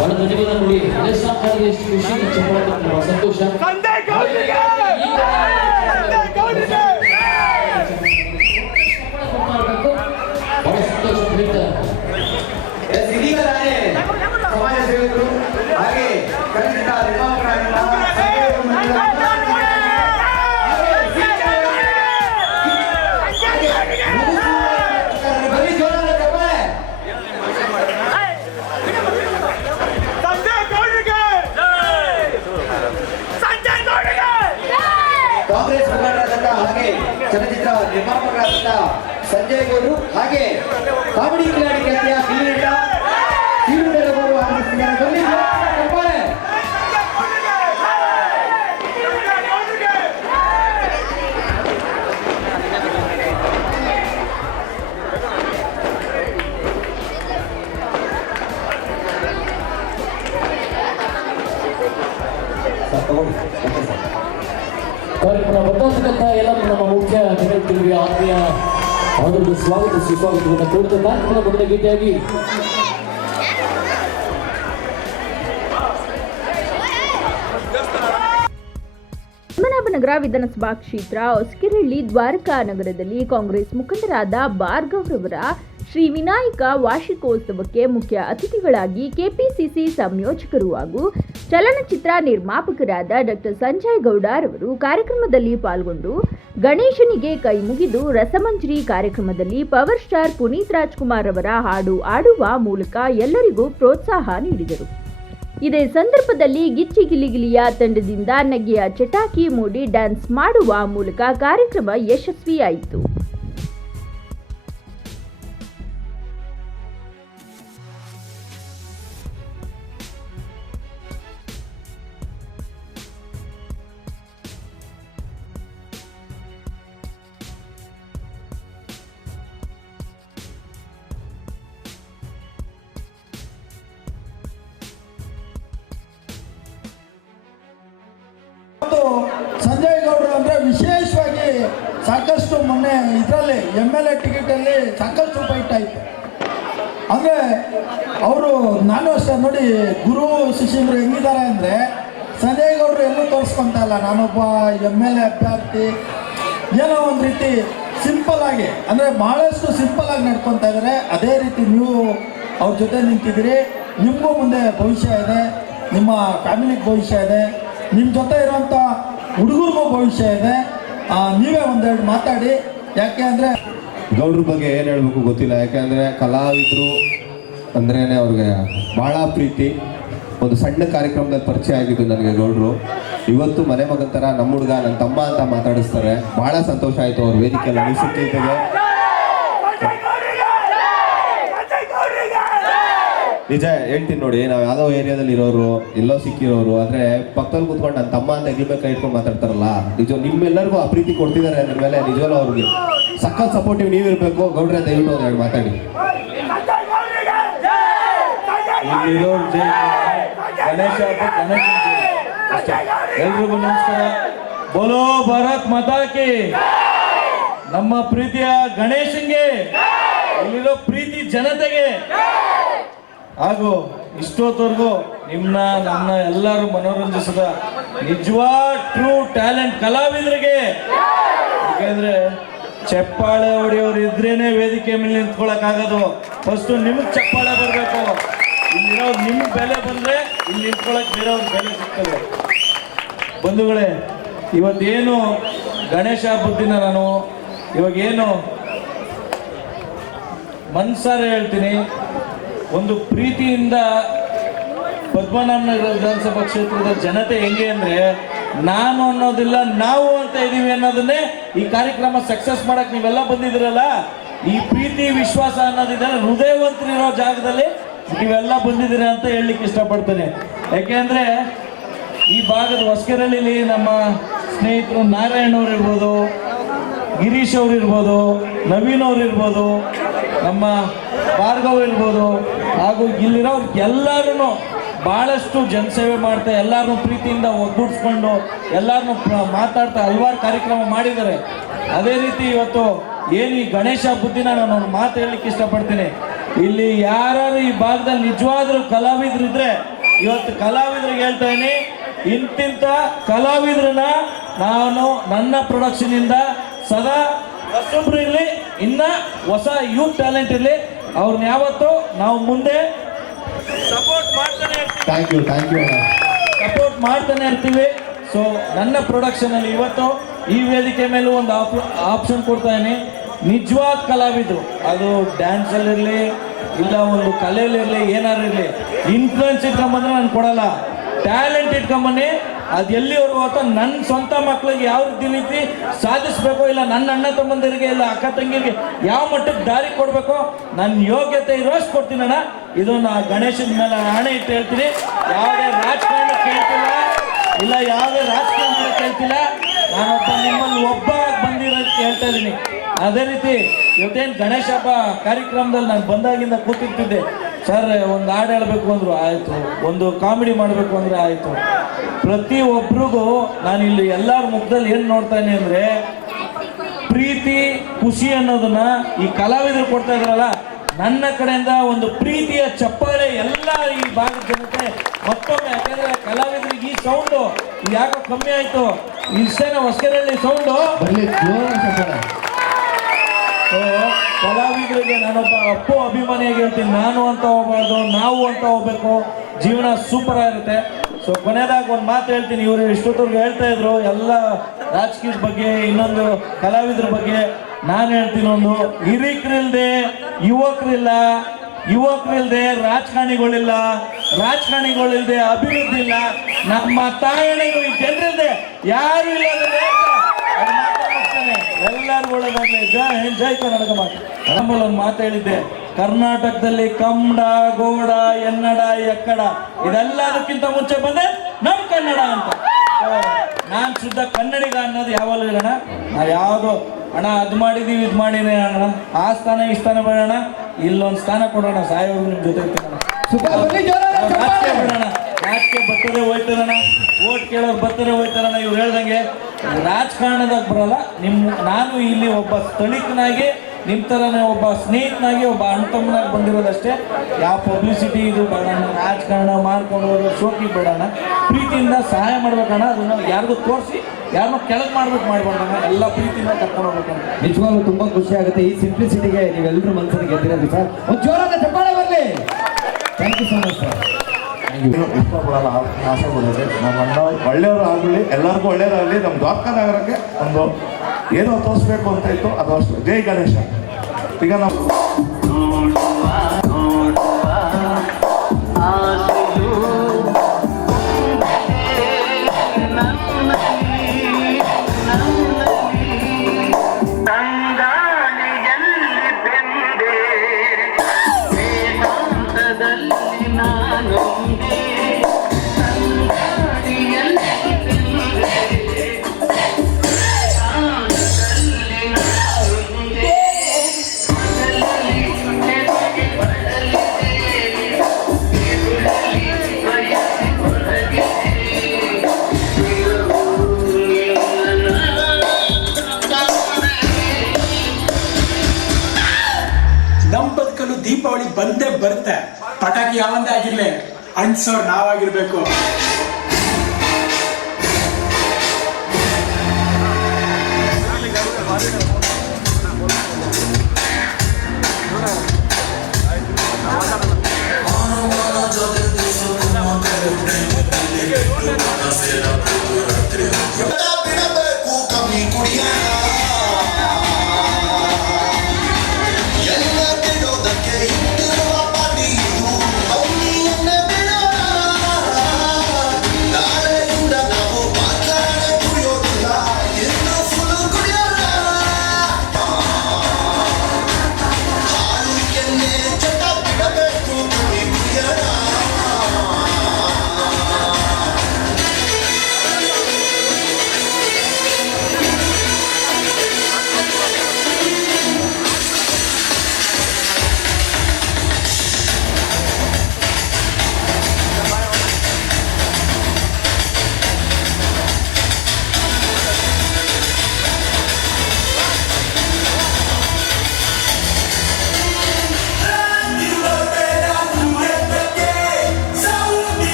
వాళ్ళ ధన్యవాదాలు. SRR institution చెప్పడం ಸಂಜಯ್ ಗೌಡ್ರು ಹಾಗೆ ಕಾಮಿಡಿ ಕಿಲಾಡಿ ಖ್ಯಾತಿಯ ಗಿಲ್ಲಿನಟ ಸೀರುಡರವರು ಆಗಮಿಸಿದ್ದಾರೆ ಬನ್ನಿ ಜೋರಾದ ಚಪ್ಪಾಳೆ. ಸರ್, ತಗೊಳ್ಳಿ. Okay sir. ಕಾರ್ಯಕ್ರಮ ಬರ್ತಕ್ಕಂಥ ಎಲ್ಲ ನಮ್ಮ ಮುಖ್ಯ ಅತಿಥಿಗಳಿಗೆ ಆತ್ಮೀಯ ಅವರಿಗೆ ಸ್ವಾಗತ ಸುಸ್ವಾಗತವನ್ನು ಕೋರುತ್ತಾ ಕಾರ್ಯಕ್ರಮ ಬಂದ ಗೀತೆಯಾಗಿ ನಗರ ವಿಧಾನಸಭಾ ಕ್ಷೇತ್ರ ಹೊಸಕೆರಳ್ಳಿ ದ್ವಾರಕಾ ನಗರದಲ್ಲಿ ಕಾಂಗ್ರೆಸ್ ಮುಖಂಡರಾದ ಭಾರ್ಗವ್ರವರ ಶ್ರೀ ವಿನಾಯಕ ವಾರ್ಷಿಕೋತ್ಸವಕ್ಕೆ ಮುಖ್ಯ ಅತಿಥಿಗಳಾಗಿ ಕೆಪಿಸಿಸಿ ಸಂಯೋಜಕರು ಹಾಗೂ ಚಲನಚಿತ್ರ ನಿರ್ಮಾಪಕರಾದ ಡಾಕ್ಟರ್ ಸಂಜಯ್ ಗೌಡರವರು ಕಾರ್ಯಕ್ರಮದಲ್ಲಿ ಪಾಲ್ಗೊಂಡು ಗಣೇಶನಿಗೆ ಕೈ ಮುಗಿದು ರಸಮಂಜರಿ ಕಾರ್ಯಕ್ರಮದಲ್ಲಿ ಪವರ್ ಸ್ಟಾರ್ ಪುನೀತ್ ರಾಜ್ಕುಮಾರ್ ಅವರ ಹಾಡು ಆಡುವ ಮೂಲಕ ಎಲ್ಲರಿಗೂ ಪ್ರೋತ್ಸಾಹ ನೀಡಿದರು. ಇದೇ ಸಂದರ್ಭದಲ್ಲಿ ಗಿಚ್ಚಿ ಗಿಲಿಗಿಲಿಯ ತಂಡದಿಂದ ನಗೆಯ ಚಟಾಕಿ ಮೂಡಿ ಡ್ಯಾನ್ಸ್ ಮಾಡುವ ಮೂಲಕ ಕಾರ್ಯಕ್ರಮ ಯಶಸ್ವಿಯಾಯಿತು. ಸಂಜಯ್ ಗೌಡ್ರು ಅಂದರೆ ವಿಶೇಷವಾಗಿ ಸಾಕಷ್ಟು ಮೊನ್ನೆ ಇದರಲ್ಲಿ ಎಂ ಎಲ್ ಎ ಟಿಕೆಟಲ್ಲಿ ಸಾಕಷ್ಟು ಫೈಟ್ ಆಯಿತು ಅಂದರೆ ಅವರು ನಾನು ಅಷ್ಟೇ ನೋಡಿ ಗುರು ಶಿಷ್ಯರು ಹೆಂಗಿದ್ದಾರೆ ಅಂದರೆ ಸಂಜಯ್ ಗೌಡ್ರು ಎಲ್ಲೂ ತೋರಿಸ್ಕೊಂತ ಇಲ್ಲ. ನಾನೊಬ್ಬ ಎಂ ಎಲ್ ಎ ಅಭ್ಯರ್ಥಿ. ಏನೋ ಒಂದು ರೀತಿ ಸಿಂಪಲ್ ಆಗಿ, ಅಂದರೆ ಭಾಳಷ್ಟು ಸಿಂಪಲ್ ಆಗಿ ನಡ್ಕೊತಾ ಇದ್ದಾರೆ ಅದೇ ರೀತಿ ನೀವು ಅವ್ರ ಜೊತೆ ನಿಂತಿದ್ದೀರಿ. ನಿಮಗೂ ಮುಂದೆ ಭವಿಷ್ಯ ಇದೆ. ನಿಮ್ಮ ಫ್ಯಾಮಿಲಿಗೆ ಭವಿಷ್ಯ ಇದೆ. ನಿಮ್ಮ ಜೊತೆ ಇರುವಂಥ ಹುಡುಗರಿಗೂ ಭವಿಷ್ಯ ಇದೆ. ನೀವೇ ಒಂದೆರಡು ಮಾತಾಡಿ. ಯಾಕೆ ಅಂದರೆ ಗೌಡ್ರ ಬಗ್ಗೆ ಏನು ಹೇಳಬೇಕು ಗೊತ್ತಿಲ್ಲ. ಯಾಕೆಂದರೆ ಕಲಾವಿದರು ಅಂದ್ರೇನೆ ಅವ್ರಿಗೆ ಭಾಳ ಪ್ರೀತಿ. ಒಂದು ಸಣ್ಣ ಕಾರ್ಯಕ್ರಮದಲ್ಲಿ ಪರಿಚಯ ಆಗಿದ್ದು ನನಗೆ ಗೌಡ್ರು. ಇವತ್ತು ಮನೆ ಮಗನ ಥರ ನಮ್ಮ ಹುಡುಗ ನನ್ನ ತಮ್ಮ ಅಂತ ಮಾತಾಡಿಸ್ತಾರೆ. ಭಾಳ ಸಂತೋಷ ಆಯಿತು ಅವ್ರ ವೇದಿಕೆಯಲ್ಲಿ ಅನಿಸುತ್ತಿದ್ದೆಗೆ ಸಂಜಯ್ ಗೌಡ್ರಿಗೆ ಸಂಜಯ್ ಗೌಡ್ರಿಗೆ ನಿಜ ಹೇಳ್ತೀನಿ ನೋಡಿ, ನಾವು ಯಾವುದೋ ಏರಿಯಾದಲ್ಲಿ ಇರೋರು ಎಲ್ಲೋ ಸಿಕ್ಕಿರೋರು ಅಂದ್ರೆ ಪಕ್ಕದಲ್ಲಿ ಕೂತ್ಕೊಂಡು ನನ್ನ ತಮ್ಮ ಅಂತ ಹೆಗ್ಲ ಕೈ ಇಟ್ಕೊಂಡು ಮಾತಾಡ್ತಾರಲ್ಲ, ನಿಜ ನಿಮ್ಮೆಲ್ಲರಿಗೂ ಆ ಪ್ರೀತಿ ಕೊಡ್ತಿದ್ದಾರೆ ಅದ್ರ ಮೇಲೆ, ನಿಜವಲ್ಲ ಅವ್ರಿಗೆ. ಸಖತ್ ಸಪೋರ್ಟಿವ್ ನೀವಿರಬೇಕು, ಗೌಡ್ರೆ ದಯವಿಟ್ಟು ಅವ್ರು ಮಾತಾಡಿ. ಗಣೇಶ ಎಲ್ರಿಗೂ ನಮಸ್ಕಾರ. ಬೋಲೋ ಭಾರತ್ ಮತಾಕಿ ನಮ್ಮ ಪ್ರೀತಿಯ ಗಣೇಶನ್ಗೆ, ಇಲ್ಲಿರೋ ಪ್ರೀತಿ ಜನತೆಗೆ ಹಾಗೂ ಇಷ್ಟೊತ್ತವರೆಗೂ ನಿಮ್ಮನ್ನ ನನ್ನ ಎಲ್ಲರೂ ಮನೋರಂಜಿಸಿದ ನಿಜವಾದ ಟ್ರೂ ಟ್ಯಾಲೆಂಟ್ ಕಲಾವಿದರಿಗೆ, ಯಾಕೆಂದ್ರೆ ಚಪ್ಪಾಳೆ ಹೊಡೆಯೋರು ಇದ್ರೇನೆ ವೇದಿಕೆ ಮೇಲೆ ನಿಂತ್ಕೊಳಕ್ಕಾಗೋದು ಫಸ್ಟ್ ನಿಮಗೆ ಚಪ್ಪಾಳೆ ಬರಬೇಕು. ಇಲ್ಲಿರೋ ನಿಮ್ ಬೆಲೆ ಬಂದ್ರೆ ಇಲ್ಲಿ ನಿಂತ್ಕೊಳಕ್ ಬೇರೆಯವ್ರ ಬೆಲೆ ಸಿಗ್ತದೆ. ಬಂಧುಗಳೇ, ಇವತ್ತೇನು ಗಣೇಶ ಹಬ್ಬದ ದಿನ ನಾನು ಇವಾಗ ಏನು ಮನ್ಸಾರೆ ಹೇಳ್ತೀನಿ. ಒಂದು ಪ್ರೀತಿಯಿಂದ ಪದ್ಮನಾಭನಗರ ವಿಧಾನಸಭಾ ಕ್ಷೇತ್ರದ ಜನತೆ ಹೆಂಗೆ ಅಂದ್ರೆ, ನಾನು ಅನ್ನೋದಿಲ್ಲ, ನಾವು ಅಂತ ಇದೀವಿ ಅನ್ನೋದನ್ನೇ ಈ ಕಾರ್ಯಕ್ರಮ ಸಕ್ಸಸ್ ಮಾಡಕ್ ನೀವೆಲ್ಲ ಬಂದಿದ್ದೀರಲ್ಲ? ಈ ಪ್ರೀತಿ, ವಿಶ್ವಾಸ ಅನ್ನೋದಿದೆ ಹೃದಯವಂತರಿರೋ ಜಾಗದಲ್ಲಿ ನೀವೆಲ್ಲ ಬಂದಿದ್ದೀರಿ ಅಂತ ಹೇಳಲಿಕ್ಕೆ ಇಷ್ಟಪಡ್ತೇನೆ. ಯಾಕೆಂದ್ರೆ ಈ ಭಾಗದ ಹೊಸಕೆರಳ್ಳಿಲಿ ನಮ್ಮ ಸ್ನೇಹಿತರು ನಾರಾಯಣ್ ಅವ್ರು ಇರ್ಬೋದು ಗಿರೀಶ್ ಅವ್ರು ಇರ್ಬೋದು ನವೀನ್ ಅವ್ರು ಇರ್ಬೋದು ನಮ್ಮ ಭಾರ್ಗವ್ ಇರ್ಬೋದು, ಹಾಗೂ ಇಲ್ಲಿರೋ ಎಲ್ಲರೂ ಭಾಳಷ್ಟು ಜನಸೇವೆ ಮಾಡ್ತಾ, ಎಲ್ಲರನ್ನೂ ಪ್ರೀತಿಯಿಂದ ಒಗ್ಗೂಡಿಸ್ಕೊಂಡು, ಎಲ್ಲರನ್ನೂ ಮಾತಾಡ್ತಾ ಹಲವಾರು ಕಾರ್ಯಕ್ರಮ ಮಾಡಿದ್ದಾರೆ. ಅದೇ ರೀತಿ ಇವತ್ತು ಏನು ಈ ಗಣೇಶ ಬುದ್ಧಿನ ನಾನು ಒಂದು ಮಾತು ಹೇಳಲಿಕ್ಕೆ ಇಷ್ಟಪಡ್ತೀನಿ. ಇಲ್ಲಿ ಯಾರು ಈ ಭಾಗದಲ್ಲಿ ನಿಜವಾದ್ರೂ ಕಲಾವಿದರಿದ್ರೆ ಇವತ್ತು ಕಲಾವಿದ್ರಿಗೆ ಹೇಳ್ತಾ ಇದೀನಿ, ಇಂತಿಂತ ಕಲಾವಿದ್ರನ್ನ ನಾನು ನನ್ನ ಪ್ರೊಡಕ್ಷನ್ ಇಂದ ಸದಾ ಇರಲಿ, ಇನ್ನ ಹೊಸ ಯೂತ್ ಟ್ಯಾಲೆಂಟ್ ಇರಲಿ ಅವ್ರನ್ನ ಯಾವತ್ತು ನಾವು ಮುಂದೆ ಸಪೋರ್ಟ್ ಮಾಡ್ತಾನೆ ಇರ್ತೀವಿ. Thank you thank you support ಮಾಡ್ತಾನೆ ಇರ್ತೀವಿ. ಸೊ ನನ್ನ ಪ್ರೊಡಕ್ಷನ್ ಅಲ್ಲಿ ಇವತ್ತು ಈ ವೇದಿಕೆ ಮೇಲೂ ಒಂದು ಆಪ್ಷನ್ ಕೊಡ್ತಾ ಇದೀನಿ ನಿಜವಾದ ಕಲಾವಿದರು. ಅದು ಡ್ಯಾನ್ಸ್ ಇರಲಿ ಇಲ್ಲ ಒಂದು ಕಲೆಯಲ್ಲಿರಲಿ ಏನಾರು ಇರಲಿ. ಇನ್ಫ್ಲುಯೆನ್ಸ್ ಇಟ್ಕೊಂಬಂದ್ರೆ ನಾನು ಕೊಡಲ್ಲ. ಟ್ಯಾಲೆಂಟ್ ಇಟ್ಕೊಂಬನ್ನಿ. ಅದು ಎಲ್ಲಿವರೆಗೂ ಹೋಗ್ತಾ ನನ್ನ ಸ್ವಂತ ಮಕ್ಳಿಗೆ ಯಾವ ರೀತಿ ಸಾಧಿಸ್ಬೇಕು ಇಲ್ಲ ನನ್ನ ಅಣ್ಣ ತಮ್ಮಂದಿರಿಗೆ ಇಲ್ಲ ಅಕ್ಕ ತಂಗಿರಿಗೆ ಯಾವ ಮಟ್ಟಕ್ಕೆ ದಾರಿ ಕೊಡಬೇಕು ನನ್ನ ಯೋಗ್ಯತೆ ಇರೋಷ್ಟು ಕೊಡ್ತೀನಣ್ಣ ಇದು ನಾ ಗಣೇಶನ ಮೇಲೆ ಹಣೆ ಇಟ್ಟು ಹೇಳ್ತೀನಿ. ಯಾವುದೇ ರಾಜಕಾರಣ ಕೇಳ್ತಿಲ್ಲ. ಇಲ್ಲ, ಯಾವುದೇ ರಾಜಕಾರಣ ಕೇಳ್ತಿಲ್ಲ. ನಾನೊಬ್ಬ ನಿಮ್ಮಲ್ಲಿ ಒಬ್ಬ ಬಂದಿರೋದಕ್ಕೆ ಹೇಳ್ತಾ ಇದ್ದೀನಿ. ಅದೇ ರೀತಿ ಇವತ್ತೇನು ಗಣೇಶ ಹಬ್ಬ ಕಾರ್ಯಕ್ರಮದಲ್ಲಿ ನಾನು ಬಂದಾಗಿಂದ ಕೂತಿರ್ತಿದ್ದೆ. ಸರ್, ಒಂದು ಹಾಡು ಹೇಳ್ಬೇಕು ಅಂದರು, ಆಯಿತು. ಒಂದು ಕಾಮಿಡಿ ಮಾಡಬೇಕು ಅಂದರೆ ಆಯಿತು. ಪ್ರತಿ ಒಬ್ರಿಗೂ ನಾನು ಇಲ್ಲಿ ಎಲ್ಲರ ಮುಖದಲ್ಲಿ ಏನು ನೋಡ್ತಾನೆ ಅಂದರೆ ಪ್ರೀತಿ ಖುಷಿ ಅನ್ನೋದನ್ನ ಈ ಕಲಾವಿದರು ಕೊಡ್ತಾ ಇದ್ರಲ್ಲ ನನ್ನ ಕಡೆಯಿಂದ ಒಂದು ಪ್ರೀತಿಯ ಚಪ್ಪಾಳೆ ಎಲ್ಲ ಈ ಭಾಗದ ಜನತೆ ಮತ್ತೊಮ್ಮೆ ಯಾಕಂದ್ರೆ ಕಲಾವಿದರಿಗೆ ಈ ಸೌಂಡು ಯಾಕೋ ಕಮ್ಮಿ ಆಯ್ತು. ಇಷ್ಟೇನ ಹೊಸಕೆರೆಯಲ್ಲಿ ಸೌಂಡು ಕಲಾವಿದರಿಗೆ ನಾನೊಬ್ಬ ಅಪ್ಪು ಅಭಿಮಾನಿಯಾಗಿ ಹೇಳ್ತೀನಿ. ನಾನು ಅಂತ ಹೋಗ್ಬಾರ್ದು ನಾವು ಅಂತ ಹೋಗ್ಬೇಕು. ಜೀವನ ಸೂಪರ್ ಆಗಿರುತ್ತೆ ಸೊ ಕೊನೆಯದಾಗ ಒಂದು ಮಾತು ಹೇಳ್ತೀನಿ. ಇವರು ಇಷ್ಟೊತ್ತವ್ರಿಗೆ ಹೇಳ್ತಾ ಇದ್ರು, ಎಲ್ಲ ರಾಜಕೀಯದ ಬಗ್ಗೆ, ಇನ್ನೊಂದು ಕಲಾವಿದ್ರ ಬಗ್ಗೆ ನಾನು ಹೇಳ್ತೀನಿ ಒಂದು. ಹಿರಿಕರಿಲ್ದೆ ಯುವಕರಿಲ್ಲ, ಯುವಕರಿಲ್ದೆ ರಾಜಕಾರಣಿಗಳಿಲ್ಲ, ರಾಜಕಾರಣಿಗಳಿಲ್ದೆ ಅಭಿವೃದ್ಧಿ ಇಲ್ಲ. ನಮ್ಮ ತಾಯಣಿಗೂ ಜನರಿಲ್ದೆ ಯಾರು ಇಲ್ಲ ಎಲ್ಲರೂ ಒಳಗಾಗಲಿ ಜಾ ಹೆಂಜಾಯ್ತು ಕರ್ನಾಟಕ ಮಾತು. ಒಂದು ಮಾತು ಹೇಳಿದ್ದೆ. ಕರ್ನಾಟಕದಲ್ಲಿ ಕಮ್ಮಡ ಗೋಡ ಎನ್ನಡ ಎಕ್ಕಡ ಇದೆಲ್ಲದಕ್ಕಿಂತ ಮುಂಚೆ ಬಂದೆ ನಮ್ ಕನ್ನಡ ಅಂತ. ನಾನು ಶುದ್ಧ ಕನ್ನಡಿಗ ಅನ್ನೋದು ಯಾವಾಗಲೂ ಇರೋಣ ನಾ ಯಾವುದು ಅಣ್ಣ ಅದು ಮಾಡಿದೀವಿ ಇದು ಮಾಡಿನಿ ಅಣ್ಣ ಆ ಸ್ಥಾನ ಈ ಸ್ಥಾನ ಬೇಡೋಣ ಇಲ್ಲೊಂದು ಸ್ಥಾನ ಕೊಡೋಣ ಸಾಯೋರು ನಿಮ್ ಜೊತೆ. ರಾಜಕೀಯ ಬಿಡೋಣ. ರಾಜಕೀಯ ಬರ್ತದೆ ಹೋಯ್ತದಣ್ಣ. ಓಟ್ ಕೇಳೋರು ಬರ್ತಾರೆ ಹೋಯ್ತಾರಣ ಇವ್ರು ಹೇಳ್ದಂಗೆ. ರಾಜಕಾರಣದಾಗ ಬರಲ್ಲ. ನಿಮ್ಮ ನಾನು ಇಲ್ಲಿ ಒಬ್ಬ ಸ್ಥಳೀಕನಾಗಿ ನಿಮ್ಮ ಥರನೇ ಒಬ್ಬ ಸ್ನೇಹಿತನಾಗಿ ಒಬ್ಬ ಅಣ್ತಮ್ಮನಾಗಿ ಬಂದಿರೋದಷ್ಟೇ. ಯಾವ ಪಬ್ಲಿಸಿಟಿ ಇದು ಬೇಡಣ್ಣ ರಾಜಕಾರಣ ಮಾಡ್ಕೊಂಡು ಶೋಕಿ ಬೇಡಣ್ಣ ಪ್ರೀತಿಯಿಂದ ಸಹಾಯ ಮಾಡ್ಬೇಕಣ್ಣ ಅದನ್ನ ಯಾರಿಗೂ ತೋರಿಸಿ ಯಾರನ್ನೂ ಕೆಳಗೆ ಮಾಡ್ಬೇಕು ಮಾಡ್ಬೇಡಣ್ಣ ಎಲ್ಲ ಪ್ರೀತಿಯಿಂದ ಕರ್ಕೊಂಡು ಹೋಗ್ಬೇಕಣ್ಣ ನಿಜವಾಗ್ಲೂ ತುಂಬಾ ಖುಷಿ ಆಗುತ್ತೆ ಈ ಸಿಂಪ್ಲಿಸಿಟಿಗೆ ನೀವೆಲ್ಲರೂ ಮನಸ್ಸನ್ನು ಗೆದ್ದಿರೋದು ಸರ್. ಒಂದು ಜೋರಾದ ಚಪ್ಪಾಳೆ ಬರಲಿ. Thank you so much sir ಇಷ್ಟಪಡಲ್ಲ ಆಸೆ ಪಡೋದು ನಮ್ಮ ಅಣ್ಣ ಒಳ್ಳೆಯವರು ಆಗಲಿ ಎಲ್ಲರಿಗೂ ಒಳ್ಳೆಯದಾಗಲಿ ನಮ್ಮ ದ್ವಾರಕಾ ನಗರಕ್ಕೆ ಒಂದು ಏನೋ ತೋರಿಸ್ಬೇಕು ಅಂತ ಇತ್ತು ಅದು ಅಷ್ಟು ಜೈ ಗಣೇಶ ಈಗ ನಾವು ಆಗಿರ್ಲಿ ಅಂಟ್ಸೋರ್ ನಾವಾಗಿರ್ಬೇಕು.